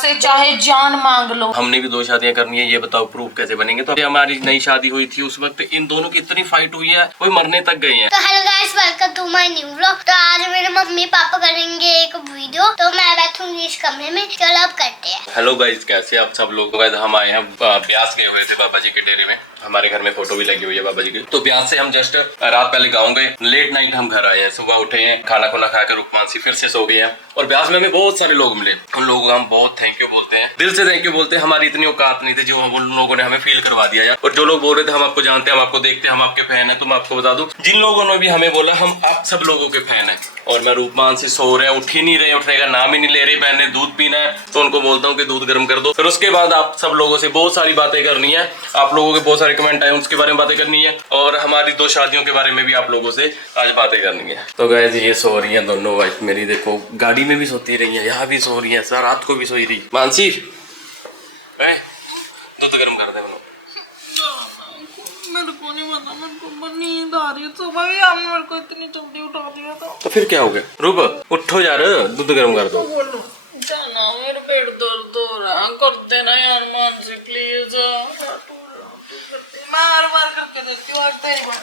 से चाहे जान मांग लो। हमने भी 2 शादियां करनी है, ये बताओ प्रूफ कैसे बनेंगे। तो हमारी नई शादी हुई थी उस वक्त इन दोनों की इतनी फाइट हुई है, कोई मरने तक गए हैं। तो hello guys, welcome to my new vlog. तो आज मेरे मम्मी पापा करेंगे एक वीडियो, तो मैं बैठूंगी इस कमरे में। चलो अब करते हैं। हेलो गाइस, कैसे आप सब लोग। गाइस हम आए हैं ब्यास गए हुए थे बाबा जी के डेरे में, हमारे घर में फोटो भी लगी हुई है बाबा जी की। तो ब्यास से हम जस्ट रात पहले गाँव गए, लेट नाइट हम घर आए हैं। सुबह उठे हैं, खाना खुना खाकर उपवासी फिर से सो गए हैं। और ब्यास में हमें बहुत सारे लोग मिले, उन लोगों को हम बहुत थैंक यू बोलते हैं, दिल से थैंक यू बोलते हैं। हमारी इतनी औकात नहीं थी जो उन लोगों ने हमें फील करवा दिया यार। और जो लोग बोल रहे थे हम आपको जानते हैं, हम आपको देखते हैं, हम आपके फैन हैं, तो मैं आपको बता दूं जिन लोगों ने भी हमें बोला हम आप सब लोगों के फैन हैं। और मैं रूपमान से सो रहे हैं, उठ ही नहीं रहे, उठने का नाम ही नहीं ले रहे। बहन ने दूध पीना है तो उनको बोलता हूँ कि दूध गर्म कर दो। फिर उसके बाद आप सब लोगों से बहुत सारी बातें करनी है, आप लोगों के बहुत सारे कमेंट आए उसके बारे में बातें करनी है, और हमारी 2 शादियों के बारे में भी आप लोगों से आज बातें करनी है। तो गाइस ये सो रही है दोनों वाइफ मेरी, देखो गाड़ी में भी सोती रही है, यहाँ भी सो रही है, सर रात को भी सोई रही। मानसी दूध गर्म कर दे। मेरे को नहीं पता, मेरे को नींद आ रही है। सुबह भी आपने मेरे को इतनी जल्दी उठा दिया था। तो फिर क्या हो गया, रूप उठो यार, दूध गर्म कर दो। बोलो जाना, मेरे पेट दर्द हो रहा है, कर देना यार मानसी प्लीज। मैं हर बार करके देती हूँ, तेरी बात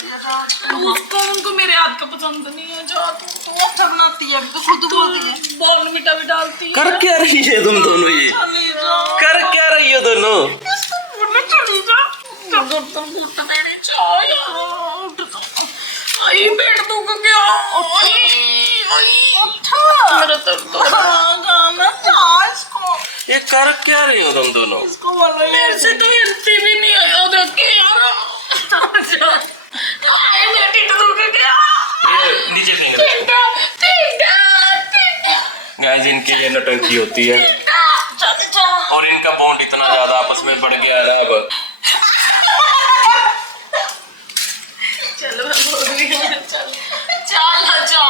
उसको उनको मेरे हाथ का पसंद नहीं है। जा तू अच्छा बनाती है, तो खुद बोलती है, बॉर्न मीठा भी डालती है। कर क्या रही है तुम दोनों, ये कर क्या रही हो दोनों। चली जा, पेट दुख गया, ये कर क्या रही हो तुम दोनों। इसको बोलो मेरे से तो हिलती भी नहीं है। मेरा पेट दुख गया, ये नीचे फेंक दो। गाइस इनकी ये नौटंकी होती है और इनका बॉन्ड इतना ज्यादा आपस में बढ़ गया है ना अब। चलो मैं बोल रही हूँ, चल जा,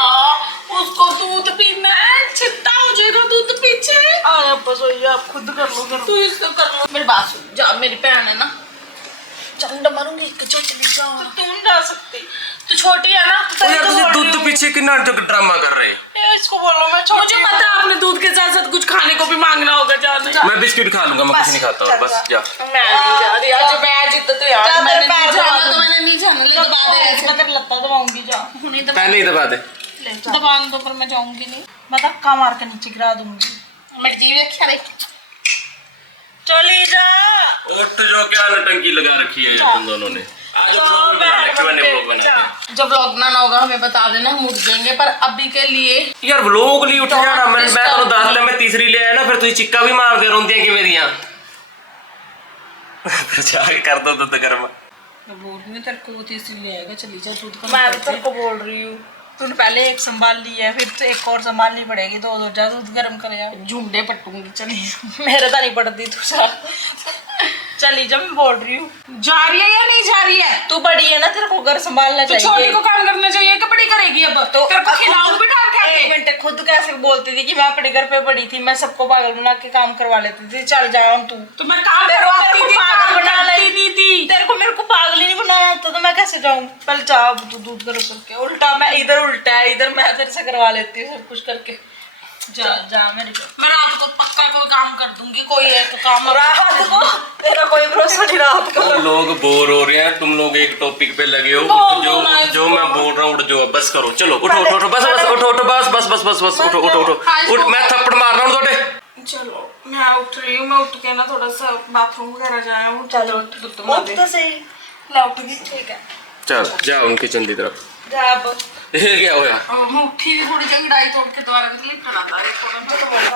उसको दूध पीना है, छिट्टा हो जाएगा दूध पीछे। आप खुद कर लो, तू इसको कर लो। मेरी बात सुन, जा, मेरी बहन है ना, चंडा मारूंगी, चली जा। तो तू नहीं जा सकती, तू छोटी है ना। तो यार तुझे दूध पीछे कितना ड्रामा कर रहे हैं। इसको बोलो मैं छोटी। मुझे पता है आपने दूध के साथ साथ कुछ खाने को भी मांगना होगा। जाने मैं बिस्किट खा लूंगा, मैं कुछ नहीं खाता हूँ, बस जा। मैं नहीं जा रही आज, मैं जिद्द तो यार मैंने नहीं जाना, तो मैंने नहीं जाना। ले दबा दे, मैं तेरे लत्ता दबाऊंगी। जा पहले ही दबा दे, दबा दो, पर मैं जाऊंगी नहीं। मैं धक्का मार के नीचे गिरा दूंगी। मेरी जीव देखिया रे, चली जा। उठ जो, क्या नौटंकी लगा रखी है तुम दोनों ने। आज व्लॉग बनाते हैं। जब व्लॉग ना होगा हमें बता देना, हम उठ जाएंगे। पर अभी के लिए यार व्लॉग लिए उठ जाना। मैं तो 10 में तीसरी ले आया ना, फिर तुझे चिक्का भी मार दे रोंदियां कि मेरी यहाँ कर दो दूध गर्म। मैं बोल रही हूँ तेरे को तीसरी ले आएगा, चली जा दूध का। मैं तेरे को बोल रही हूँ, तूने पहले एक संभाल ली है, फिर तो एक और संभालनी पड़ेगी। 2 जा दूध गर्म कर यार, झुंडे पटूंगी। चली मेरे तो नहीं पड़ती तू। चली जा, मैं बोल रही हूँ। जा रही है या नहीं जा रही है? तू बड़ी है ना, तेरे को घर संभालना चाहिए। छोटी को काम करना चाहिए कि बड़ी करेगी अब तो। तेरे को खिलाऊं भी डाल के। एक मिनट, खुद कैसे बोलती थी कि मैं अपने घर पे बड़ी थी, मैं सबको पागल बना के काम करवा लेती थी। चल जाओ तू, तो मैं काम करवाती थी, पागल बना नहीं थी। तेरे को मेरे को पागल ही नहीं बनाना था, तो मैं कैसे जाऊँ। पहले जा तू दूध गर्म करके। उल्टा मैं इधर, उल्टा है इधर, मैं तेरे से करवा लेती हूँ सब कुछ करके। जा जा, मैं रात को पक्का कोई काम कर दूंगी। कोई एक काम रात को, तेरा कोई भरोसा नहीं रात को। लोग बोर हो रहे हैं, तुम लोग एक टॉपिक पे लगे हो। जो मैं बोल रहा हूँ उठ जाओ, बस करो। चलो उठो उठो, बस उठो उठो, बस उठो उठो उठो। मैं थप्पड़ मार रहा हूँ थोड़े। चलो मैं उठ रही हूँ, मैं उठ के ना थोड़ा सा बाथरूम वगैरह जाया हूँ। चलो तो सही, मैं उठ गई। ठीक है, चल जाओ किचन की तरफ। जा अब। ये क्या होया? उठी थोड़ी जंग डाई तोड़ के दोबारा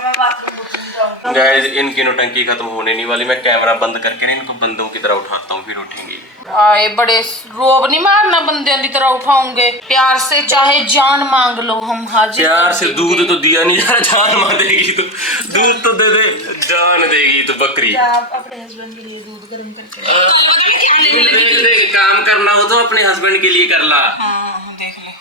मैं बाथरूम जाऊंगा। गाइस इनकी नौटंकी खत्म होने नहीं वाली। मैं कैमरा बंद करके इनको बंदों की तरह उठाता हूँ, फिर उठेंगे। आए बड़े रोब नहीं मारना, बंदे की तरह उठाऊंगे। प्यार से चाहे जान मांग लो, हम हाजिर। प्यार से दूध तो दिया नहीं यार, जान मार देगी तो दूध तो दे दे, जान देगी तो बकरी। अपने हस्बैंड के लिए दूध गर्म करके काम करना हो तो अपने हस्बैंड के लिए कर ला। देख ले,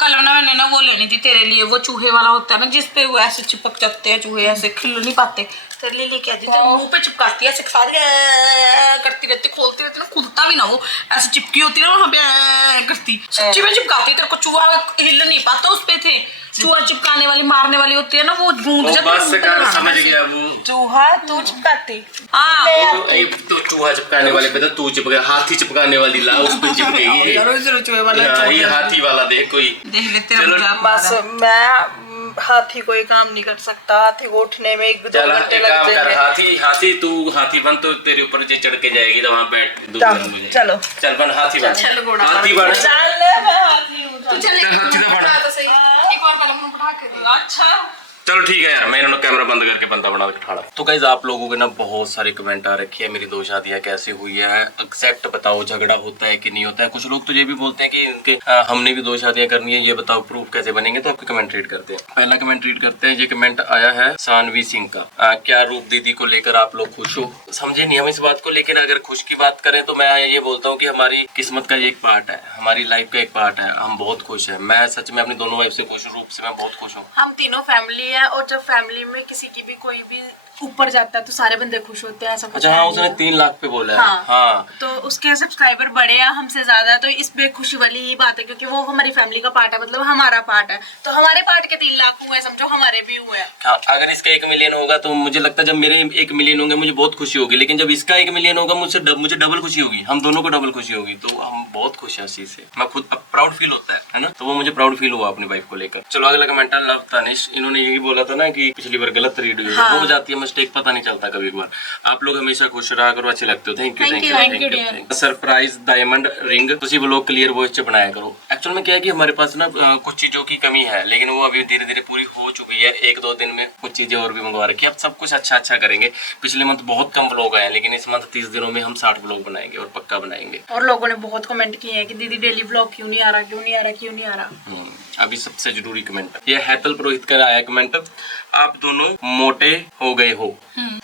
कल ना मैंने ना वो लेनी थी तेरे लिए, वो चूहे वाला होता है ना, जिसपे वो ऐसे चिपक जाते हैं चूहे, ऐसे खिल नहीं पाते। तेरे लिए लेके आती, तेरे मुंह पे चिपकाती है ऐसे, करती रहती, खोलती रहती ना, खुलता भी ना, वो ऐसे चिपकी होती है ना वहाँ पे करती। सच्ची में चिपकाती, तेरे को चूहा हिल नहीं पाता उस पे थे। चूहा चिपकाने वाली मारने वाली होती है ना, वो गूंद वो बस समझ गया वो चूहा तू चिपकाती। तो चूहा चिपकाने वाले पे तो तू चिपका, हाथी चिपकाने वाली ला उस पे चिपकेगी। चूहे वाला ये हाथी वाला देख कोई। देख ले तेरा बस मैं हाथी कोई काम नहीं कर सकता, हाथी को उठने में 1-2 घंटे लग जाएंगे। हाथी तू हाथी बन तो तेरे ऊपर जो चढ़ के जाएगी तो वहाँ बैठ चलो चल बन हाथी बन, हाथी बन, तू चल अच्छा चलो ठीक है यार, मैं इन्होंने कैमरा बंद करके बंदा बना के ठाड़ा। तो गाइस आप लोगों के ना बहुत सारे कमेंट आ रखे हैं मेरी 2 शादियां कैसे हुई है, एक्सेप्ट बताओ झगड़ा होता है कि नहीं होता है। कुछ लोग तो ये भी बोलते हैं कि इनके हमने भी 2 शादियां करनी है, ये बताओ प्रूफ कैसे बनेंगे। तो आपके कमेंट रीड करते हैं। पहला कमेंट रीड करते हैं। ये कमेंट आया है सानवी सिंह का। क्या रूप दीदी को लेकर आप लोग खुश हो? समझे नहीं हम इस बात को लेकर। अगर खुश की बात करें तो मैं ये बोलता हूँ कि हमारी किस्मत का ये एक पार्ट है, हमारी लाइफ का एक पार्ट है। हम बहुत खुश है, मैं सच में अपनी दोनों वाइफ से खुश हूँ, रूप से मैं बहुत खुश हूँ। हम तीनों फैमिली है, और जब फैमिली में किसी की भी कोई भी ऊपर जाता है तो सारे बंदे खुश होते हैं। अच्छा हाँ, उसने 3 लाख पे बोला है। हाँ तो उसके सब्सक्राइबर बड़े हैं हमसे ज्यादा, तो इसमें खुशी वाली ही बात है क्योंकि वो हमारी फैमिली का पार्ट है, मतलब हमारा पार्ट है। तो हमारे पार्ट के 3 लाख हुए, समझो हमारे भी हुए हैं। अगर इसका 1 मिलियन होगा तो मुझे लगता है जब मेरे 1 मिलियन होंगे मुझे बहुत खुशी होगी, लेकिन जब इसका 1 मिलियन होगा मुझे डबल खुशी होगी, हम दोनों को डबल खुशी होगी। तो हम बहुत खुश हैं इस चीज से, मैं खुद प्राउड फील होता है ना, तो वो मुझे प्राउड फील हुआ अपनी वाइफ को लेकर। चलो अगला कमेंट है लव तनिष। इन्होंने यही बोला था ना कि पिछली बार गलत रीड हुई है, हो जाती है मिस्टेक, पता नहीं चलता कभी कभार। आप लोग हमेशा खुश रहा करो, अच्छे लगते हो। Thank you. Surprise diamond ring तुसी व्लॉग क्लियर वॉइस च बनाया करो। एक्चुअल में क्या है कि हमारे पास ना कुछ चीजों की कमी है, लेकिन वो अभी धीरे धीरे पूरी हो चुकी है। 1-2 दिन में कुछ चीजें और भी मंगवा रखी है। अब सब कुछ अच्छा करेंगे। पिछले मंथ बहुत कम व्लॉग आए, लेकिन इस मंथ 30 दिनों में हम 60 व्लॉग बनाएंगे और पक्का बनाएंगे। और लोगों ने बहुत कमेंट किए हैं कि दीदी डेली व्लॉग क्यों नहीं आ रहा। अभी सबसे जरूरी कमेंट ये हैतल पुरोहित का आया कमेंट। आप दोनों मोटे हो गए हो।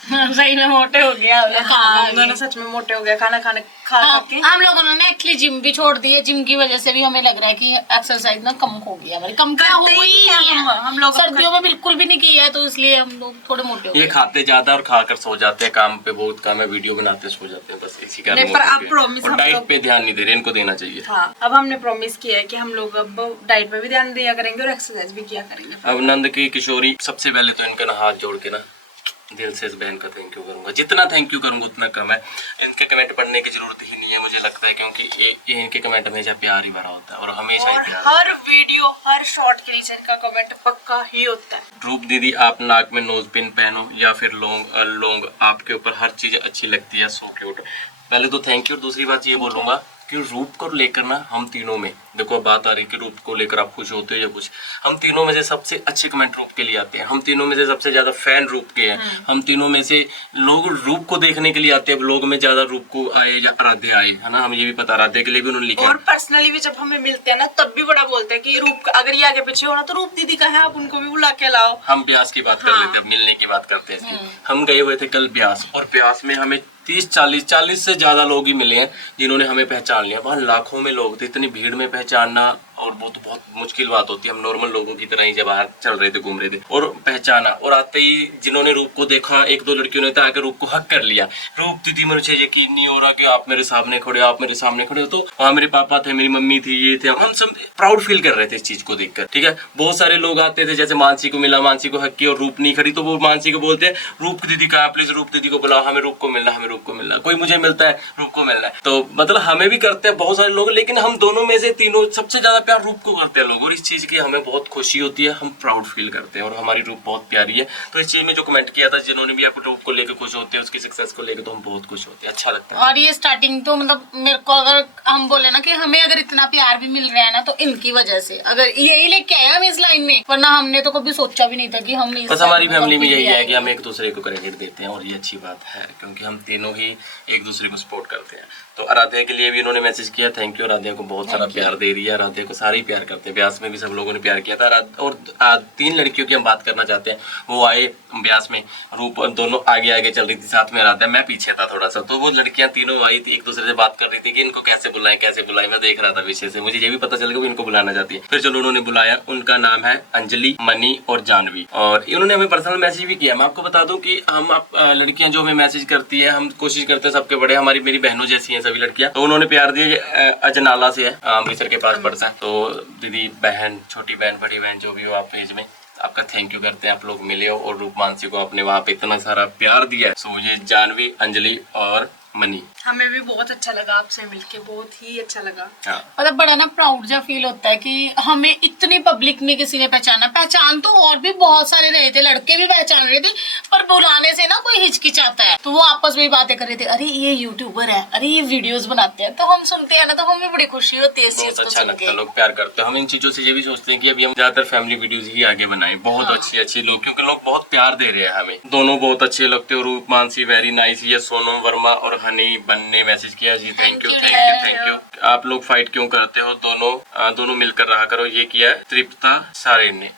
सही में मोटे हो गया। हम दोनों सच में मोटे हो गए खाना खा के। हम लोगों ने एक्चुअली जिम भी छोड़ दी है। जिम की वजह से भी हमें लग रहा है कि एक्सरसाइज ना कम हो गया हमारी। कम क्या हुई है, हम लोग सर्दियों में बिल्कुल भी नहीं किया है, तो इसलिए हम लोग थोड़े मोटे हो गए। ये खाते ज्यादा और खाकर सो जाते हैं। काम पे बहुत काम है, वीडियो बनाते सो जाते हैं, बस इसी कारण। पर अब प्रॉमिस और डाइट पे ध्यान नहीं दे रहे, इनको देना चाहिए। हाँ, अब हमने प्रॉमिस किया है कि हम लोग अब डाइट पे भी ध्यान दिया करेंगे और एक्सरसाइज भी किया करेंगे। अब नंद की किशोरी, सबसे पहले तो इनका ना हाथ जोड़ के ना दिल से इस बहन का थैंक यू करूंगा। जितना थैंक यू करूंगा उतना कम है। इनके कमेंट पढ़ने की जरूरत ही नहीं है मुझे लगता है, क्योंकि ये इनके कमेंट हमेशा प्यार ही भरा होता है और हमेशा हर वीडियो हर शॉर्ट के नीचे इनका कमेंट पक्का ही होता है। रूप दीदी आप नाक में नोज पिन पहनो या फिर लॉन्ग आपके ऊपर हर चीज अच्छी लगती है, सो क्यूट। पहले तो थैंक यू। और दूसरी बात ये बोलूंगा कि रूप को लेकर ना हम तीनों में देखो अब बात आ रही है कि रूप को लेकर आप खुश होते हो या कुछ। हम तीनों में से सबसे अच्छे कमेंट रूप के लिए आते हैं। हम तीनों में से सबसे ज्यादा फैन रूप के हैं। हम तीनों में से लोग रूप को देखने के लिए आते हैं। लोग में ज्यादा रूप को आए या आराध्य आए, है ना, हम ये भी पता आराध्य के लिए भी उन्होंने लिखा। और पर्सनली भी जब हमें मिलते हैं ना तब भी बड़ा बोलते हैं कि रूप अगर ये आगे पीछे होना तो रूप दीदी का है, आप उनको भी बुला के लाओ। हम ब्यास की बात कर लेते हैं, मिलने की बात करते हैं। हम गए हुए थे कल ब्यास, और ब्यास में हमें 30-40 से ज्यादा लोग ही मिले हैं जिन्होंने हमें पहचान लिया। वहाँ लाखों में लोग थे, इतनी भीड़ में पहचानना और वो तो बहुत मुश्किल बात होती है। हम नॉर्मल लोगों की तरह ही जब बाहर चल रहे थे, घूम रहे थे, और पहचाना। और आते ही जिन्होंने रूप को देखा, 1-2 लड़कियों ने आकर रूप को हक कर लिया। रूप दीदी मुझे यकीन नहीं हो रहा कि आप मेरे सामने खड़े हो, आप मेरे सामने खड़े हो। तो वहाँ मेरे पापा थे, मेरी मम्मी थी, ये थे, हम सब प्राउड फील कर रहे थे इस चीज को देखकर। ठीक है, बहुत सारे लोग आते थे, जैसे मानसी को मिला, मानसी को हक किया और रूप नहीं खड़ी, तो वो मानसी को बोलते हैं रूप दीदी का, प्लीज रूप दीदी को बुलाओ, हमें रूप को मिलना, हमें रूप को मिलना। कोई मुझे मिलता है, रूप को मिलना है। तो मतलब हमें भी करते हैं बहुत सारे लोग, लेकिन हम दोनों में से तीनों सबसे ज्यादा प्यार रूप को करते हैं लोग, और इस चीज की हमें बहुत खुशी होती है। हम प्राउड फील करते हैं और हमारी रूप बहुत प्यारी है। तो इस चीज में जो कमेंट किया था, जिन्होंने भी आपको रूप को लेकर खुश होते हैं, उसकी सक्सेस को लेकर, तो हम बहुत खुश होते हैं, अच्छा लगता है। और ये स्टार्टिंग तो मतलब मेरे को अगर हम बोले ना कि हमें अगर इतना प्यार भी मिल रहा है ना, तो इनकी वजह से, अगर यही लेके आए हम इस लाइन में, वरना हमने तो कभी सोचा भी नहीं था कि हम बस हमारी फैमिली में यही है कि हम एक दूसरे को क्रेडिट देते हैं, और ये अच्छी बात है क्योंकि हम तीनों ही एक दूसरे को सपोर्ट करते हैं। तो आराध्या के लिए भी इन्होंने मैसेज किया, थैंक यू। आराध्या को बहुत सारा प्यार दे रही है, आराध्या को सारे ही प्यार करते हैं। ब्यास में भी सब लोगों ने प्यार किया था। और 3 लड़कियों की हम बात करना चाहते हैं, वो आए ब्यास में, रूप दोनों आगे आगे चल रही थी, साथ में आराध्या, मैं पीछे था थोड़ा सा। तो वो लड़कियां तीनों आई थी, एक दूसरे से बात कर रही थी कि इनको कैसे बुलाएं। मैं देख रहा था पीछे से, मुझे ये भी पता चल गया वो इनको बुलाना चाहती है। फिर चलो उन्होंने बुलाया। उनका नाम है अंजलि, मनी और जानवी, और इन्होंने हमें पर्सनल मैसेज भी किया। मैं आपको बता दूं कि हम लड़कियां जो हमें मैसेज करती है, हम कोशिश करते हैं सबके बड़े, हमारी मेरी बहनों जैसी हैं हैं सभी लड़कियां। तो उन्होंने प्यार दिया। ये अजनाला से है, अमृतसर के पास पड़ता है। तो दीदी, बहन, छोटी बहन, बड़ी बहन, जो भी हो आप पेज में, आपका थैंक यू करते हैं। आप लोग मिले हो और रूपमानसी को आपने वहाँ पे इतना सारा प्यार दिया है। सो ये जानवी, अंजलि और मनी, हमें भी बहुत अच्छा लगा आपसे मिलके, बहुत ही अच्छा लगा। हाँ। मतलब बड़ा ना प्राउड सा फील होता है कि हमें इतनी पब्लिक में किसी ने पहचाना। पहचान तो और भी बहुत सारे रहे थे, लड़के भी पहचान रहे थे, पर बुलाने से ना कोई हिचकिचाता है। तो वो आपस में बातें कर रहे थे, अरे ये यूट्यूबर है, अरे ये वीडियोस बनाते हैं। तो हम सुनते हैं ना, तो हमें बड़ी खुशी होती है इस चीज बहुत को अच्छा सुन लगता के। है, लोग प्यार करते हैं। हम इन चीजों से ये भी सोचते हैं कि अभी हम ज्यादातर फैमिली वीडियोस ही आगे बनाएं, बहुत अच्छी लोग, क्योंकि लोग बहुत प्यार दे रहे हैं हमें। दोनों बहुत अच्छे लगते हो। रूपमानसी वेरी नाइस। ये सोनम वर्मा और हनी बन ने मैसेज किया जी, थैंक यू। आप लोग फाइट क्यों करते हो, दोनों मिलकर रहा करो। ये किया है तृप्ता सारेन ने।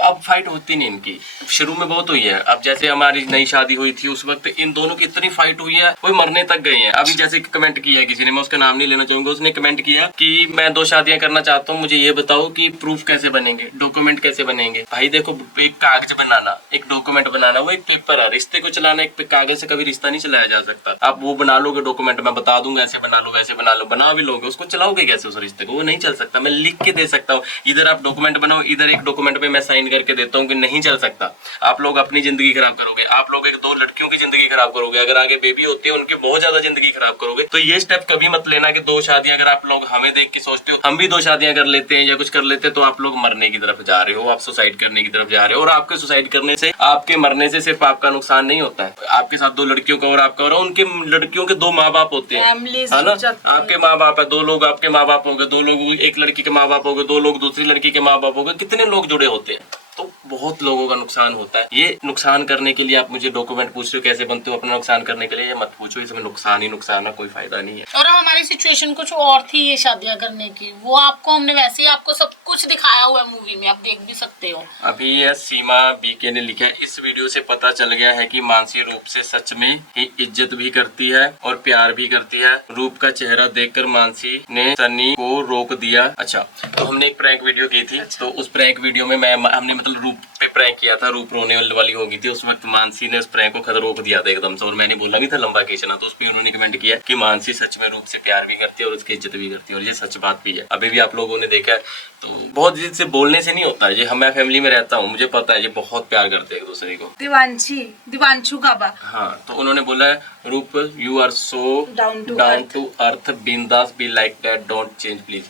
अब फाइट होती नहीं इनकी, शुरू में बहुत हुई है। अब जैसे हमारी नई शादी हुई थी उस वक्त इन दोनों की इतनी फाइट हुई है, वो मरने तक गए हैं। अभी जैसे कमेंट किया है किसी ने, मैं उसका नाम नहीं लेना चाहूंगा, उसने कमेंट किया कि मैं 2 शादियां करना चाहता हूँ, मुझे ये बताओ कि प्रूफ कैसे बनेंगे, डॉक्यूमेंट कैसे बनेंगे। भाई देखो, एक कागज बनाना, एक डॉक्यूमेंट बनाना, वो एक पेपर है। रिश्ते को चलाना एक कागज से कभी रिश्ता नहीं चलाया जा सकता। आप वो बना लोगे डॉक्यूमेंट, मैं बता दूंगा ऐसे बना लो वैसे बना लो, बना भी लोगे, उसको चलाओगे कैसे उस रिश्ते को? वो नहीं चल सकता। मैं लिख के दे सकता हूँ, इधर आप डॉक्यूमेंट बनाओ, इधर एक डॉक्यूमेंट पे मैं साइन करके देता हूँ कि नहीं चल सकता। आप लोग अपनी जिंदगी खराब करोगे, आप लोग 1-2 लड़कियों की जिंदगी खराब करोगे, अगर आगे बेबी होती है उनकी बहुत ज्यादा जिंदगी खराब करोगे। तो ये स्टेप कभी मत लेना कि 2 शादियां, अगर आप लोग हमें देख के सोचते हो हम भी 2 शादियां कर लेते हैं या कुछ कर लेते हैं, तो आप लोग मरने की तरफ जा रहे हो, आप सुसाइड करने की तरफ जा रहे हो। और आपके सुसाइड करने से, आपके मरने से सिर्फ आपका नुकसान नहीं होता है, आपके साथ 2 लड़कियों का और आपका, और उनके लड़कियों के 2 माँ बाप होते हैं, है ना। आपके माँ बाप है, 2 लोग आपके माँ बाप हो गए, 2 लोग एक लड़की के माँ बाप हो गए, 2 लोग दूसरी लड़की के माँ बाप हो गए, कितने लोग जुड़े होते हैं। तो बहुत लोगों का नुकसान होता है। ये नुकसान करने के लिए आप मुझे डॉक्यूमेंट पूछ रहे हो कैसे बनते हो, अपना नुकसान करने के लिए ये मत पूछो, इसमें नुकसान ही नुकसान है, कोई फायदा नहीं है। और हमारी सिचुएशन कुछ और थी ये शादियां करने की, वो आपको हमने वैसे ही आपको सब कुछ दिखाया हुआ है मूवी में, आप देख भी सकते हो। अभी ये सीमा बीके ने लिखा है, इस वीडियो से पता चल गया है कि मानसी रूप से सच में ही इज्जत भी करती है और प्यार भी करती है। रूप का चेहरा देखकर मानसी ने सनी को रोक दिया। अच्छा, तो हमने एक प्रैंक वीडियो की थी। तो उस प्रैंक वीडियो में हमने मतलब रूप पे प्रैंक किया था, रूप रोने वाली हो गई थी। उस वक्त मानसी ने उस प्रैंक को खत रोक दिया था एकदम से, और मैंने बोला भी था लंबा खींचना। तो उस पर उन्होंने कमेंट किया कि मानसी सच में रूप से प्यार भी करती है और उसकी इज्जत भी करती है, और ये सच बात भी है। अभी भी आप लोगों ने देखा है, तो बहुत जिद से बोलने से नहीं होता है। ये मैं फैमिली में रहता हूँ, मुझे पता है ये बहुत प्यार करते हैं एक दूसरे को। दिवांशु गाबा, हाँ, तो उन्होंने बोला है Roop you are so down to earth, बिंदास, be like that, don't change please.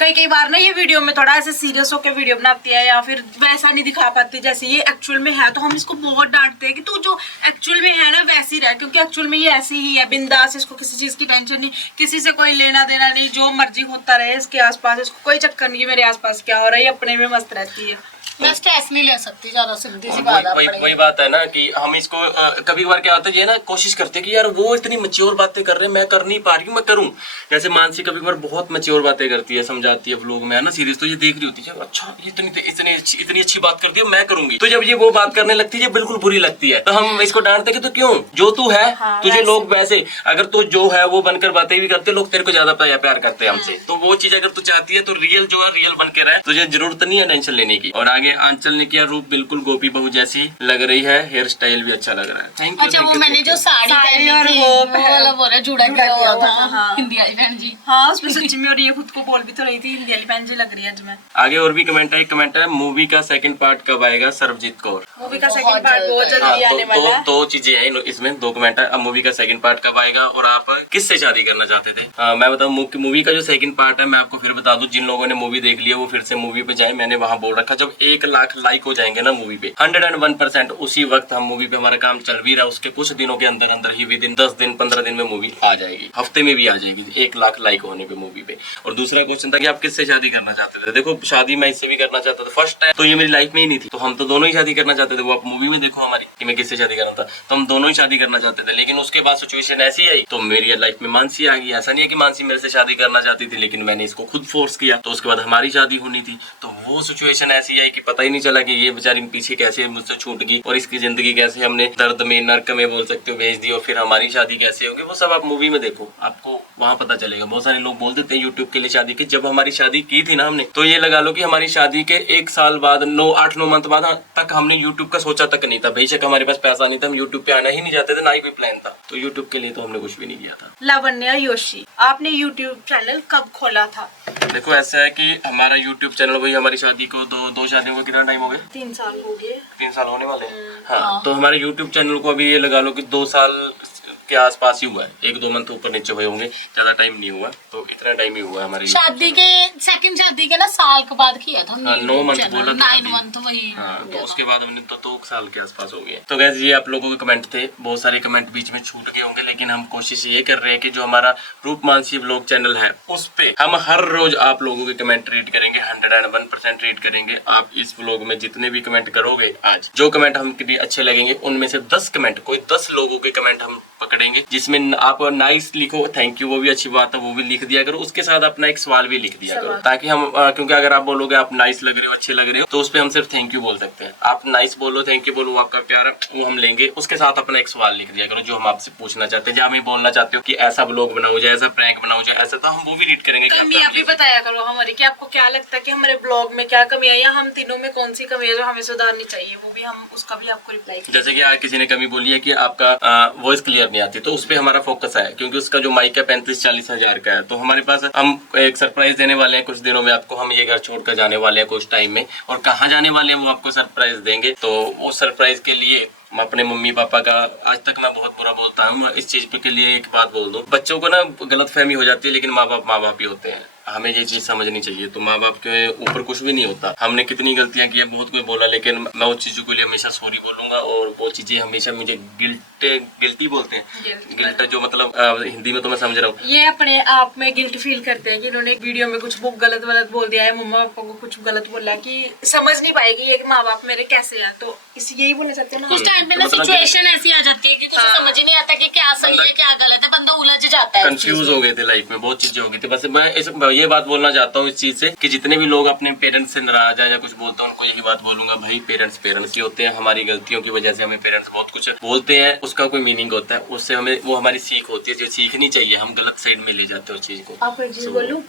कई बार ना ये वीडियो में थोड़ा ऐसे सीरियस होकर वीडियो बनाती है या फिर वैसा नहीं दिखा पाती जैसे ये एक्चुअल में है। तो हम इसको बहुत डांटते हैं कि तू जो एक्चुअल में है ना वैसी रहा, क्योंकि एक्चुअल में ये ऐसी ही है, बिंदास, इसको किसी चीज की टेंशन नहीं, किसी से कोई लेना देना नहीं, जो मर्जी होता रहे इसके आसपास, इसको कोई चक्कर नहीं मेरे आसपास क्या हो रहा है, अपने में मस्त रहती है। मैं स्ट्रेस नहीं ले सकती ज्यादा, सीधी सी बात है। वही बात है ना कि हम इसको कभी बार क्या होता है, ये ना कोशिश करते हैं कि यार वो इतनी मैच्योर बातें कर रहे हैं, मैं कर नहीं पा रही हूँ, मैं करूँ। जैसे मानसी कभी बार बहुत मैच्योर बातें करती है, समझाती है व्लॉग में, है ना, सीरियस। तो ये देख रही होती है, अच्छा ये इतनी अच्छी बात करती है, मैं करूंगी। तो जब ये वो बात करने लगती है बिल्कुल बुरी लगती है, तो हम इसको डांटते कि तो क्यों, जो तू है तुझे लोग वैसे, अगर तू जो है वो बनकर बातें भी करते, लोग तेरे को ज्यादा प्यार करते हैं हमसे। तो वो चीज अगर तू चाहती है तो रियल जो है रियल बन के रहे, तुझे जरूरत नहीं है टेंशन लेने की। और आगे आंचल ने किया, रूप बिल्कुल गोपी बहू जैसी लग रही है, हेयर स्टाइल भी अच्छा लग रहा है। Thank you. अच्छा, वो मैंने जो साड़ी पहनी थी वो वाला बोला जुड़ा गया हुआ था, हिंदी वाली बहन जी। हाँ, उसमें सच्ची में, और ये खुद को बोल भी तो रही थी, हिंदी वाली बहन जी लग रही है आज मैं। आगे और भी कमेंट है, मूवी का सेकंड पार्ट कब आएगा सरबजीत कौर? मूवी का सेकंड पार्ट बहुत जल्दी आने वाला है। 2 चीजें हैं इसमें, 2 कमेंट है। अब मूवी का सेकंड पार्ट कब आएगा और आप किससे शादी करना चाहते थे? मैं बताऊं, मूवी का जो सेकंड पार्ट है, मैं आपको फिर बता दूं, जिन लोगों ने मूवी देख लिया वो फिर से मूवी पे जाए। मैंने वहां बोल रखा, जब 1 लाख लाइक हो जाएंगे ना मूवी पे, 101% उसी वक्त हम मूवी पे, हमारा काम चल भी रहा, उसके कुछ दिनों के अंदर अंदर ही, विद इन 10 दिन 15 दिन में मूवी आ जाएगी, हफ्ते में भी आ जाएगी 1 लाख लाइक होने पे मूवी पे। और दूसरा क्वेश्चन था कि आप किससे शादी करना चाहते थे? देखो, शादी मैं इससे भी करना चाहता था, फर्स्ट टाइम तो ये मेरी लाइफ में ही नहीं थी, तो हम तो दोनों ही शादी करना चाहते थे। वो आप मूवी में देखो हमारी कि मैं किससे शादी करना था, तो हम दोनों ही शादी करना चाहते थे। लेकिन उसके बाद सिचुएशन ऐसी आई तो मेरी लाइफ में मानसी आ गई। ऐसा नहीं है कि मानसी मेरे से शादी करना चाहती थी, लेकिन मैंने इसको खुद फोर्स किया, तो उसके बाद हमारी शादी होनी थी। तो वो सिचुएशन ऐसी आई कि पता ही नहीं चला कि ये बेचारी पीछे कैसे मुझसे छूट गई और इसकी जिंदगी कैसे हमने दर्द में नर्क में बोल सकते हो भेज दी और फिर हमारी शादी कैसे होगी, वो सब आप मूवी में देखो, आपको वहाँ पता चलेगा। बहुत सारे लोग बोल देते हैं यूट्यूब के लिए शादी की, जब हमारी शादी की थी ना हमने, तो ये लगा लो कि हमारी शादी के 1 साल बाद 8-9 मंथ बाद तक हमने यूट्यूब का सोचा तक नहीं था। बेशक हमारे पास पैसा नहीं था, हम यूट्यूब पे आना ही नहीं चाहते थे, ना ही कोई प्लान था, तो यूट्यूब के लिए तो हमने कुछ भी नहीं किया था। लावण्या योशी, आपने यूट्यूब चैनल कब खोला था? देखो ऐसा है कि हमारा यूट्यूब चैनल वही हमारी शादी को दो शादियों को कितना टाइम हो गया? 3 साल हो गए। 3 साल होने वाले हैं। हाँ, तो हमारे यूट्यूब चैनल को अभी ये लगा लो कि 2 साल के आसपास ही हुआ है, 1-2 मंथ ऊपर नीचे हुए होंगे, ज्यादा टाइम नहीं हुआ, तो इतना टाइम ही हुआ हमारी शादी के सेकंड शादी के ना साल के बाद किया था हमने 9 मंथ बोला था 9 मंथ वही। हाँ, तो उसके बाद हमने तो 2 साल के आसपास हो गए। तो गैस ये आप लोगों के कमेंट थे, बहुत सारे कमेंट बीच में छूट गए होंगे, लेकिन हम कोशिश ये कर रहे हैं कि जो हमारा रूपमानसी व्लॉग चैनल है उस पे हम हर रोज आप लोगों के कमेंट रीड करेंगे, 101% रीड करेंगे। आप इस व्लॉग में जितने भी कमेंट करोगे, आज जो कमेंट हमके लिए अच्छे लगेंगे उनमें से 10 कमेंट, कोई 10 लोगों के कमेंट हम पकड़ेंगे, जिसमें आप नाइस लिखो, थैंक यू, वो भी अच्छी बात है, वो भी लिख दिया करो, उसके साथ अपना एक सवाल भी लिख दिया करो, ताकि हम क्योंकि अगर आप बोलोगे आप नाइस लग रहे हो, अच्छे लग रहे हो, तो उस पे हम सिर्फ थैंक यू बोल सकते हैं। आप नाइस बोलो, थैंक यू बोलो, वो आपका प्यार है, वो हम लेंगे, उसके साथ अपना एक सवाल लिख दिया करो जो हम आपसे पूछना चाहते हैं, जहाँ हमें बोलना चाहते हो कि ऐसा ब्लॉग बनाओ जाए, ऐसा प्रैंक बनाओ जाए, ऐसा, तो हम वो भी रीड करेंगे। कमियां भी बताया करो हमारी, कि आपको क्या लगता है कि हमारे ब्लॉग में क्या कमी है, या हम तीनों में कौन सी कमी है जो हमें सुधारनी चाहिए, वो भी हम उसका भी आपको रिप्लाई करेंगे। जैसे कि आज किसी ने कमी बोली है कि आपका वॉइस क्लियर नहीं आती, तो उस पे हमारा फोकस है, क्योंकि उसका जो माइक है 35-40 हजार का है, तो हमारे पास हम एक सरप्राइज देने वाले हैं कुछ दिनों में आपको। हम ये घर छोड़कर जाने वाले हैं कुछ टाइम में, और कहाँ जाने वाले हैं वो आपको सरप्राइज देंगे। तो वो सरप्राइज के लिए मैं अपने मम्मी पापा का, आज तक मैं बहुत बुरा बोलता हूँ इस चीज पे, के लिए एक बात बोल दूं, बच्चों को ना गलतफहमी हो जाती है, लेकिन माँ बाप ही होते हैं, हमें ये चीज समझनी चाहिए। तो माँ बाप के ऊपर कुछ भी नहीं होता, हमने कितनी गलतियां की है, बहुत कोई बोला, लेकिन मैं उस चीजों के लिए हमेशा सॉरी बोलूंगा, और वो चीजें हमेशा मुझे गिल्टी बोलते हैं, गिल्ट जो मतलब हिंदी में तो मैं समझ रहा हूँ, ये अपने आप में गिल्ट फील करते हैं कि इन्होंने एक वीडियो में कुछ गलत बोल दिया है, मम्मा पापा को कुछ गलत बोला, कि समझ नहीं पाएगी ये माँ बाप मेरे कैसे हैं, तो इस यही बोलना चाहते हैं ना। उस टाइम पे ना सिचुएशन ऐसी आ जाती है कि कुछ समझ ही नहीं आता कि क्या सही है क्या गलत है, बंदा उलझ जाता है, कंफ्यूज हो गए थे लाइफ में, बहुत चीजें हो गई थी। बस मैं ये बात बोलना चाहता हूँ इस चीज से कि जितने भी लोग अपने पेरेंट्स से नाराज है या कुछ बोलते हैं, उनको यही बात बोलूंगा, भाई पेरेंट्स ही होते हैं, हमारी गलतियों की वजह से हमें पेरेंट्स बहुत कुछ बोलते हैं, उसका कोई मीनिंग होता है, उससे हमें वो हमारी सीख होती है जो सीखनी चाहिए, हम गलत साइड में ले जाते हैं उस चीज को। आपको एक चीज बोलूं,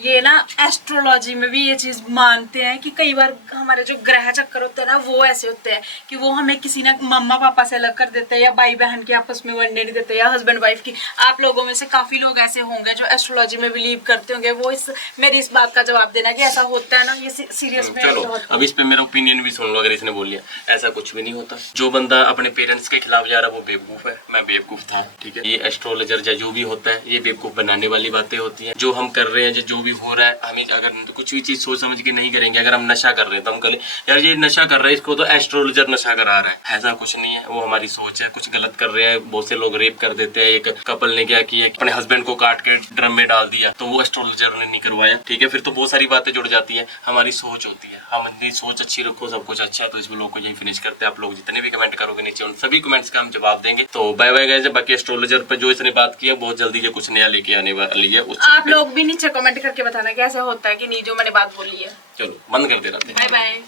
ये ना एस्ट्रोलॉजी में भी ये चीज मानते हैं कि कई बार हमारे जो ग्रह चक्कर होते हैं ना वो ऐसे होते हैं कि वो हमें किसी ना मम्मा पापा से अलग कर देते हैं, या भाई बहन के आपस में बनने नहीं देते, या हस्बैंड वाइफ की। आप लोगों में से काफी लोग ऐसे होंगे जो एस्ट्रोलॉजी में बिलीव करते होंगे, वो मेरी इस बात का जवाब देना कि ऐसा होता है ना, ये सीरियस में। चलो अब इस पे मेरा ओपिनियन भी सुन लो, अगर इसने बोल लिया, ऐसा कुछ भी नहीं होता। जो बंदा अपने पेरेंट्स के खिलाफ जा रहा है वो बेवकूफ है, मैं बेवकूफ था, ठीक है। ये एस्ट्रोलॉजर या जो भी होता है ये बेवकूफ बनाने वाली बातें होती हैं। जो हम कर रहे हैं, जो भी हो रहा है, हमें अगर कुछ भी चीज सोच समझ के नहीं करेंगे, अगर हम नशा कर रहे हैं तो हम करें यार ये नशा कर रहा है, इसको तो एस्ट्रोलॉजर नशा करा रहा है, ऐसा कुछ नहीं है, वो हमारी सोच है। कुछ गलत कर रहे हैं, बहुत से लोग रेप कर देते हैं, एक कपल ने क्या किया, अपने हस्बैंड को काट के ड्रम में डाल दिया, तो वो एस्ट्रोलॉजर ने नहीं करवाया, ठीक है। फिर तो बहुत सारी बातें जुड़ जाती है, हमारी सोच होती है, हम अपनी सोच अच्छी रखो, सब कुछ अच्छा है। तो इस ब्लॉग को यही फिनिश करते हैं। आप लोग जितने भी कमेंट करोगे नीचे उन सभी कमेंट्स का हम जवाब देंगे। तो बाय बाय गाइस। बाकी एस्ट्रोलॉजर पर जो इसने बात की है, बहुत जल्दी जो कुछ नया लेके आने वाली है, आप लोग भी नीचे कमेंट करके बताना कैसा होता है कि नहीं जो मैंने बात बोली है। चलो बंद कर दे रहा। Bye bye.